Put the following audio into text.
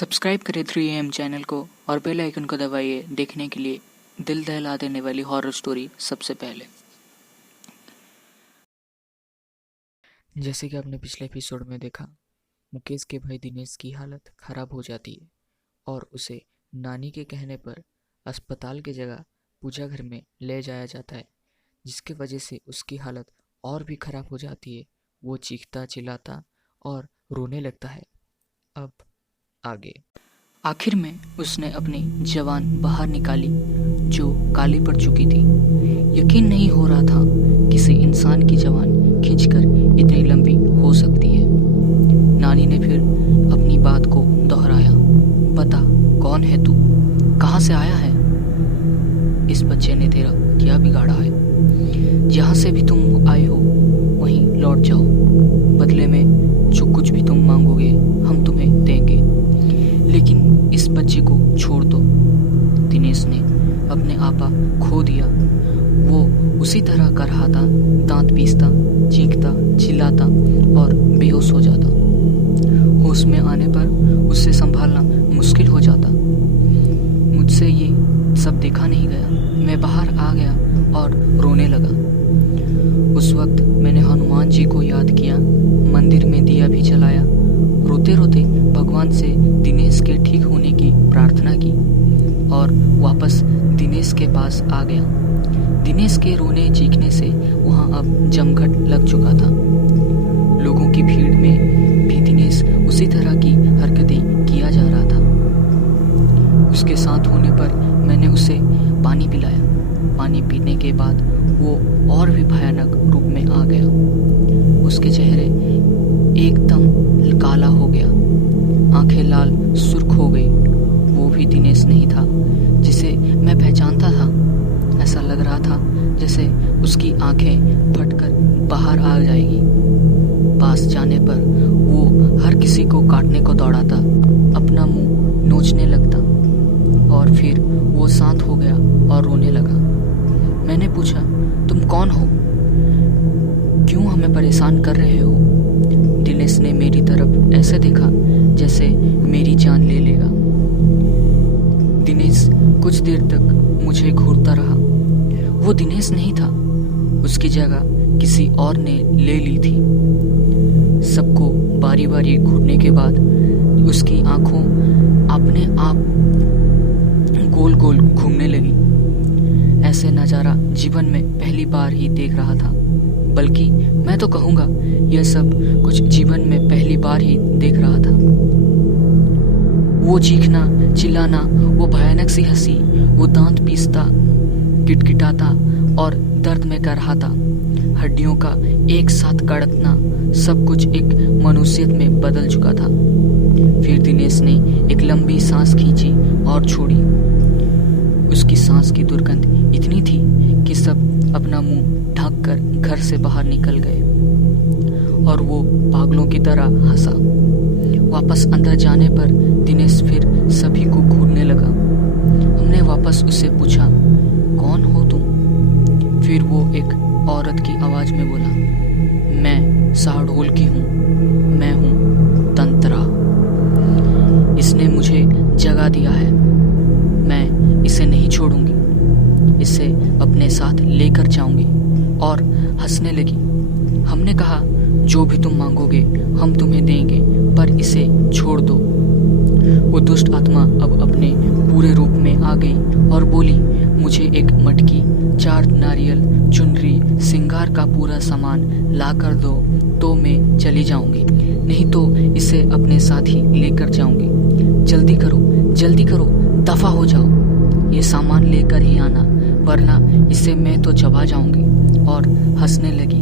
Subscribe करें 3AM channel को और बेल आइकन को दबाइए देखने के लिए दिल दहला देने वाली हॉरर स्टोरी सबसे पहले। जैसे कि आपने पिछले एपिसोड में देखा, मुकेश के भाई दिनेश की हालत खराब हो जाती है और उसे नानी के कहने पर अस्पताल की जगह पूजा घर में ले जाया जाता है, जिसके वजह से उसकी हालत और भी खराब हो जाती है। वो चीखता चिल्लाता और रोने लगता है। अब आगे। आखिर में उसने अपनी जवान बाहर निकाली जो काली पड़ चुकी थी। यकीन नहीं हो रहा था किसी इंसान की जवान खींचकर इतनी लंबी हो सकती है। नानी ने फिर अपनी बात को दोहराया, बता कौन है तू, कहाँ से आया है? इस बच्चे ने तेरा क्या बिगाड़ा है? जहाँ से भी तुम आए हो वहीं लौट जाओ, बदले में जो कुछ भी तुम मांगोगे हम तुम्हें देंगे, लेकिन इस बच्चे को छोड़ दो। दिनेश ने अपने आपा खो दिया। वो उसी तरह कर रहा था, दांत पीसता, चीखता, चिल्लाता और बेहोश हो जाता। होश में आने पर उससे संभालना मुश्किल हो जाता। मुझसे ये सब देखा नहीं गया। मैं बाहर आ गया और रोने लगा। उस वक्त मैंने हनुमान जी को याद किया, मंदिर में दिया भी जलाया, रोते रोते भगवान से दिनेश के ठीक होने की प्रार्थना की और वापस दिनेश के पास आ गया। दिनेश के रोने चीखने से वहाँ अब जमघट लग चुका था। लोगों की भीड़ में भी दिनेश उसी तरह की हरकतें किया जा रहा था। उसके साथ होने पर मैंने उसे पानी पिलाया। पानी पीने के बाद वो और भी भयानक रूप में आ गया। उसके चेहरे एकदम काला हो गया, आंखें लाल सुर्ख हो गई। वो भी दिनेश नहीं था जिसे मैं पहचानता था। ऐसा लग रहा था जैसे उसकी आंखें फटकर बाहर आ जाएगी। पास जाने पर वो हर किसी को काटने को दौड़ाता, अपना मुंह नोचने लगता और फिर वो शांत हो गया और रोने लगा। मैंने पूछा, तुम कौन हो? क्यों हमें परेशान कर रहे हो? दिनेश ने मेरी तरफ ऐसे देखा जैसे मेरी जान ले लेगा। दिनेश कुछ देर तक मुझे घूरता रहा। वो दिनेश नहीं था, उसकी जगह किसी और ने ले ली थी। सबको बारी बारी घूरने के बाद उसकी आंखों अपने आप गोल गोल घूमने लगी। ऐसे नज़ारा जीवन में पहली बार ही देख रहा था, बल्कि मैं तो कहूँगा यह सब कुछ जीवन में पहली बार ही देख रहा था। वो चीखना चिल्लाना, वो भयानक सी हंसी, वो दांत पीसता, किटकिटाता और दर्द में कर रहा था। हड्डियों का एक साथ कड़कना, सब कुछ एक मनुष्यत में बदल चुका था। फिर दिनेश ने एक लंबी सांस खींची और छोड़ी। उसकी सांस की दुर्गंध इतनी थी कि सब अपना मुंह ढक कर घर से बाहर निकल गए और वो पागलों की तरह हंसा। वापस अंदर जाने पर दिनेश फिर सभी को घूरने लगा। हमने वापस उससे पूछा, कौन हो तुम? फिर वो एक औरत की आवाज में बोला, मैं शहडोल की हूँ, मैं हूँ तंत्रा। इसने मुझे जगा दिया है, मैं इसे नहीं छोड़ूंगी, इसे अपने साथ लेकर जाऊंगी। और हंसने लगी। हमने कहा, जो भी तुम मांगोगे हम तुम्हें देंगे, पर इसे छोड़ दो। वो दुष्ट आत्मा अब अपने पूरे रूप में आ गई और बोली, मुझे एक मटकी, 4 नारियल, चुनरी, श्रृंगार का पूरा सामान ला कर दो तो मैं चली जाऊंगी, नहीं तो इसे अपने साथ ही लेकर जाऊंगी। जल्दी करो, दफा हो जाओ। ये सामान लेकर ही आना, वरना इसे मैं तो चबा जाऊंगी। और हंसने लगी।